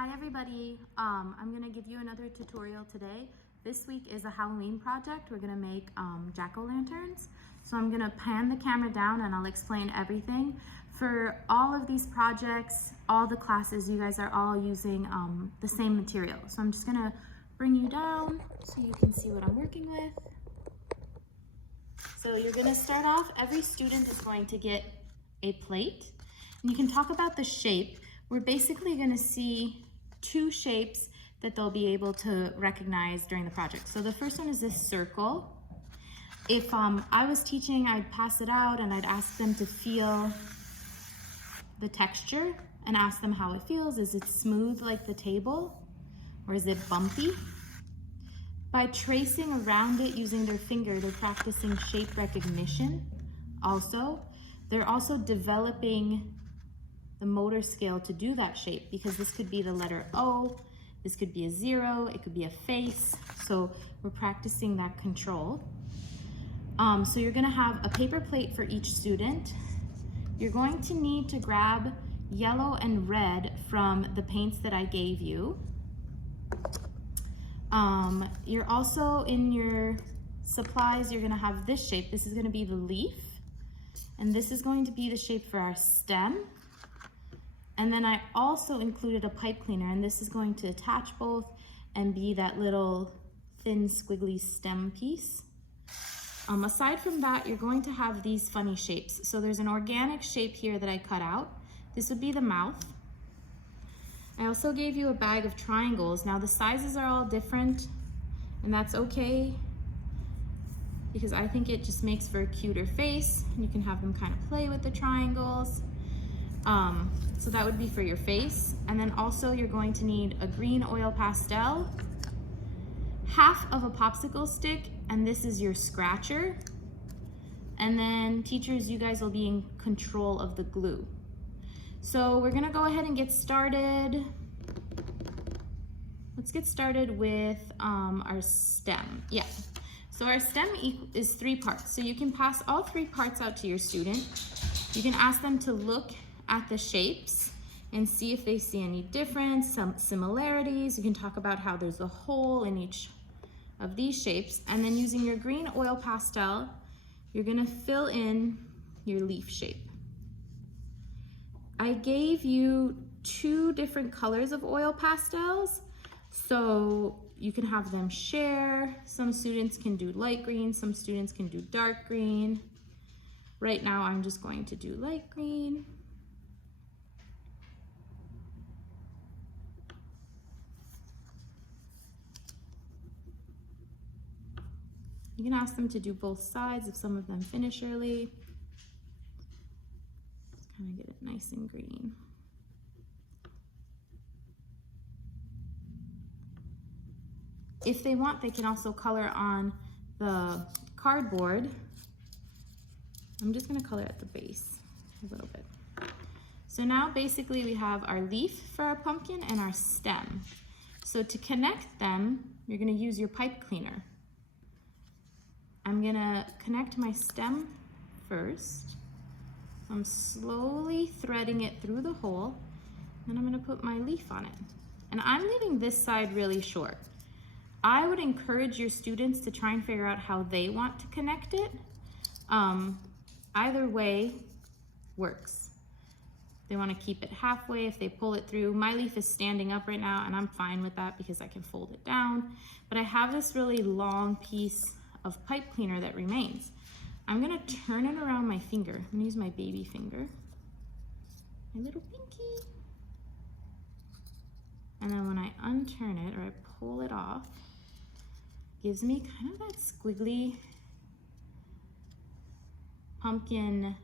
Hi everybody, I'm going to give you another tutorial today. This week is a Halloween project. We're going to make jack-o'-lanterns. So I'm going to pan the camera down and I'll explain everything. For all of these projects, all the classes, you guys are all using the same material. So I'm just going to bring you down so you can see what I'm working with. So you're going to start off, every student is going to get a plate. And you can talk about the shape. We're basically going to see two shapes that they'll be able to recognize during the project. So the first one is this circle. If I was teaching, I'd pass it out and I'd ask them to feel the texture and ask them how it feels. Is it smooth like the table or is it bumpy? By tracing around it using their finger, they're practicing shape recognition also. They're also developing the motor skill to do that shape, because this could be the letter O, this could be a 0, it could be a face. So we're practicing that control. So you're gonna have a paper plate for each student. You're going to need to grab yellow and red from the paints that I gave you. You're also in your supplies, you're gonna have this shape. This is gonna be the leaf, and this is going to be the shape for our stem. And then I also included a pipe cleaner, and this is going to attach both and be that little thin squiggly stem piece. Aside from that, you're going to have these funny shapes. So there's an organic shape here that I cut out. This would be the mouth. I also gave you a bag of triangles. Now the sizes are all different, and that's okay, because I think it just makes for a cuter face. You can have them kind of play with the triangles. So that would be for your face. And then also you're going to need a green oil pastel, half of a popsicle stick, and this is your scratcher. And then teachers, you guys will be in control of the glue. So we're gonna go ahead and get started. Let's get started with our stem. Yeah. So our stem is 3 parts. So you can pass all 3 parts out to your student. You can ask them to look at the shapes and see if they see any difference, some similarities. You can talk about how there's a hole in each of these shapes. And then using your green oil pastel, you're gonna fill in your leaf shape. I gave you 2 different colors of oil pastels, so you can have them share. Some students can do light green, some students can do dark green. Right now I'm just going to do light green. You can ask them to do both sides if some of them finish early. Just kind of get it nice and green. If they want, they can also color on the cardboard. I'm just gonna color at the base a little bit. So now basically we have our leaf for our pumpkin and our stem. So to connect them, you're gonna use your pipe cleaner. I'm gonna connect my stem first. So I'm slowly threading it through the hole, and I'm gonna put my leaf on it. And I'm leaving this side really short. I would encourage your students to try and figure out how they want to connect it. Either way works. They wanna keep it halfway if they pull it through. My leaf is standing up right now, and I'm fine with that because I can fold it down. But I have this really long piece of pipe cleaner that remains. I'm gonna turn it around my finger. I'm gonna use my baby finger, my little pinky. And then when I unturn it or I pull it off, it gives me kind of that squiggly pumpkin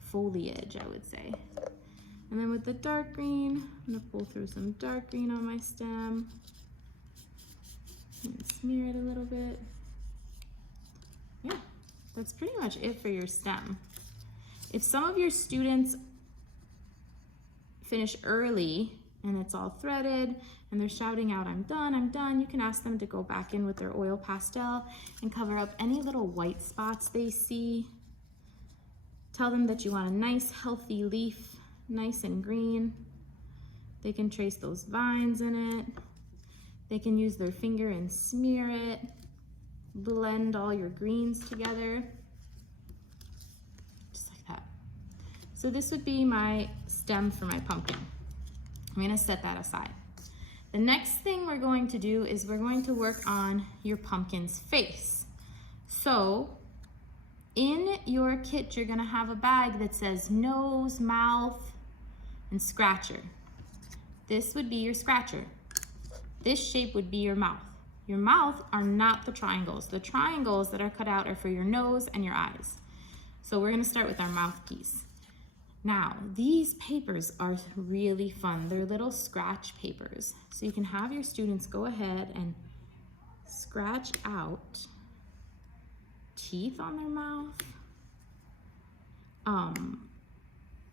foliage, I would say. And then with the dark green, I'm gonna pull through some dark green on my stem. And smear it a little bit. Yeah, that's pretty much it for your stem. If some of your students finish early and it's all threaded and they're shouting out, I'm done, you can ask them to go back in with their oil pastel and cover up any little white spots they see. Tell them that you want a nice healthy leaf, nice and green. They can trace those vines in it. They can use their finger and smear it. Blend all your greens together. Just like that. So this would be my stem for my pumpkin. I'm gonna set that aside. The next thing we're going to do is we're going to work on your pumpkin's face. So in your kit, you're gonna have a bag that says nose, mouth, and scratcher. This would be your scratcher. This shape would be your mouth. Your mouth are not the triangles. The triangles that are cut out are for your nose and your eyes. So we're gonna start with our mouthpiece. Now, these papers are really fun. They're little scratch papers. So you can have your students go ahead and scratch out teeth on their mouth.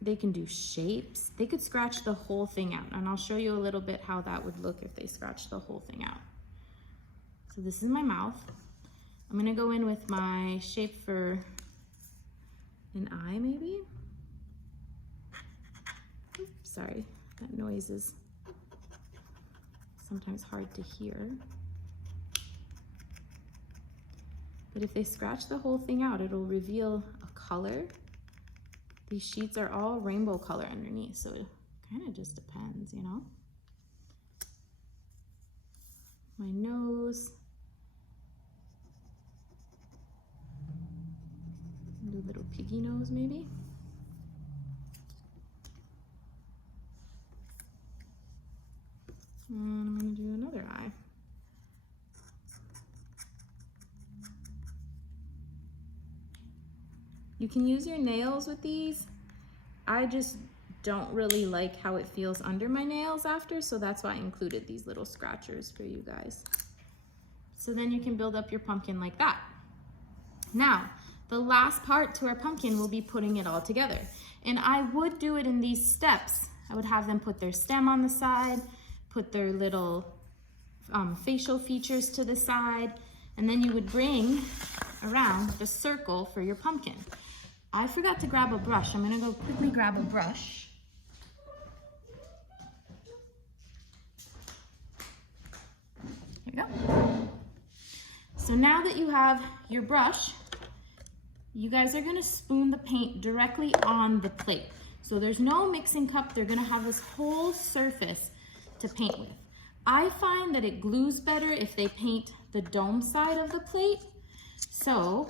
They can do shapes. They could scratch the whole thing out, and I'll show you a little bit how that would look if they scratch the whole thing out. So this is my mouth. I'm gonna go in with my shape for an eye, maybe. Oops, sorry, that noise is sometimes hard to hear. But if they scratch the whole thing out, it'll reveal a color. These sheets are all rainbow color underneath, so it kind of just depends, you know? My nose. Do a little piggy nose, maybe. And I'm gonna do another eye. You can use your nails with these. I just don't really like how it feels under my nails after, so that's why I included these little scratchers for you guys. So then you can build up your pumpkin like that. Now, the last part to our pumpkin will be putting it all together. And I would do it in these steps. I would have them put their stem on the side, put their little facial features to the side, and then you would bring around the circle for your pumpkin. I forgot to grab a brush. I'm gonna go quickly grab a brush. Here you go. So now that you have your brush, you guys are gonna spoon the paint directly on the plate. So there's no mixing cup. They're gonna have this whole surface to paint with. I find that it glues better if they paint the dome side of the plate. So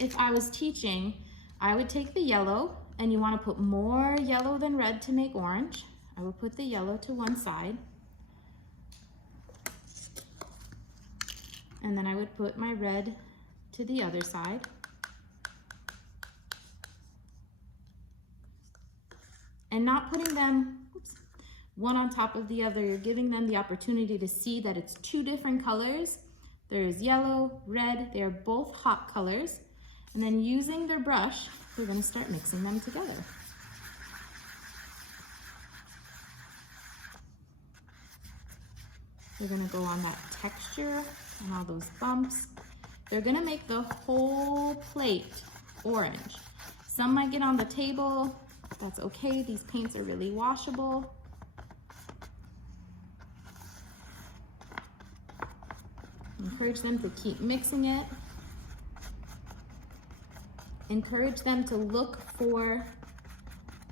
if I was teaching, I would take the yellow, and you want to put more yellow than red to make orange. I would put the yellow to one side. And then I would put my red to the other side. And not putting them one on top of the other. You're giving them the opportunity to see that it's two different colors. There's yellow, red, they are both hot colors. And then using their brush, we're gonna start mixing them together. We're gonna go on that texture and all those bumps. They're gonna make the whole plate orange. Some might get on the table, that's okay. These paints are really washable. Encourage them to keep mixing it. Encourage them to look for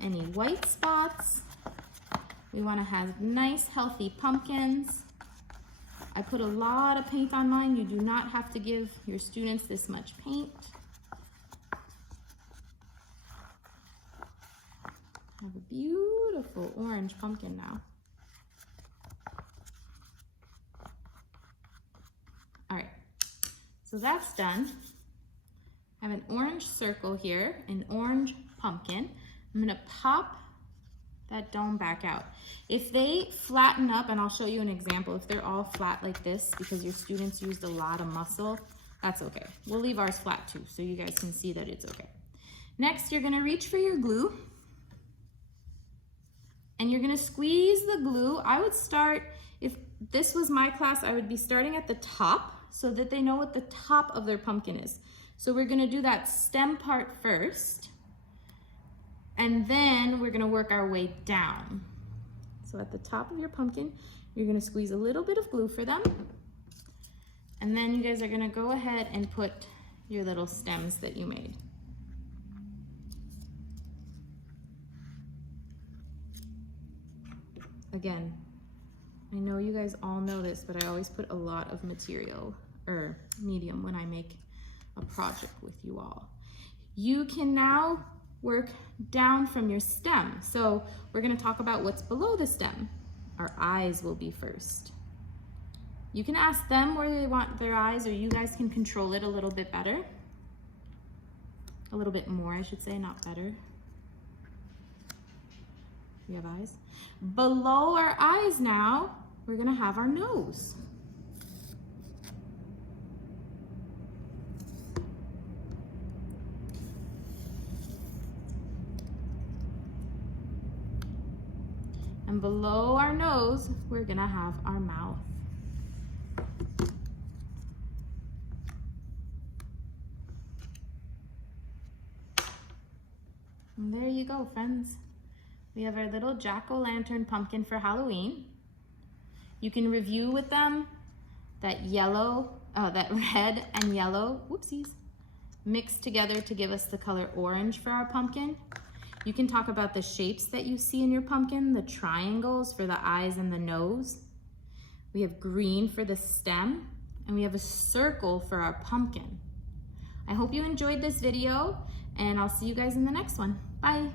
any white spots. We want to have nice, healthy pumpkins. I put a lot of paint on mine. You do not have to give your students this much paint. I have a beautiful orange pumpkin now. All right, so that's done. I have an orange circle here, an orange pumpkin. I'm gonna pop that dome back out. If they flatten up, and I'll show you an example, if they're all flat like this because your students used a lot of muscle, that's okay. We'll leave ours flat too, so you guys can see that it's okay. Next, you're gonna reach for your glue, and you're gonna squeeze the glue. I would start, if this was my class, I would be starting at the top so that they know what the top of their pumpkin is. So we're gonna do that stem part first, and then we're gonna work our way down. So at the top of your pumpkin, you're gonna squeeze a little bit of glue for them. And then you guys are gonna go ahead and put your little stems that you made. Again, I know you guys all know this, but I always put a lot of material or medium when I make a project with you all. You can now work down from your stem. So we're gonna talk about what's below the stem. Our eyes will be first. You can ask them where they want their eyes, or you guys can control it a little bit better. A little bit more, I should say, not better. We have eyes. Below our eyes now, we're gonna have our nose. And below our nose, we're gonna have our mouth. And there you go, friends. We have our little jack-o'-lantern pumpkin for Halloween. You can review with them that that red and yellow, whoopsies, mixed together to give us the color orange for our pumpkin. You can talk about the shapes that you see in your pumpkin, the triangles for the eyes and the nose. We have green for the stem, and we have a circle for our pumpkin. I hope you enjoyed this video, and I'll see you guys in the next one. Bye.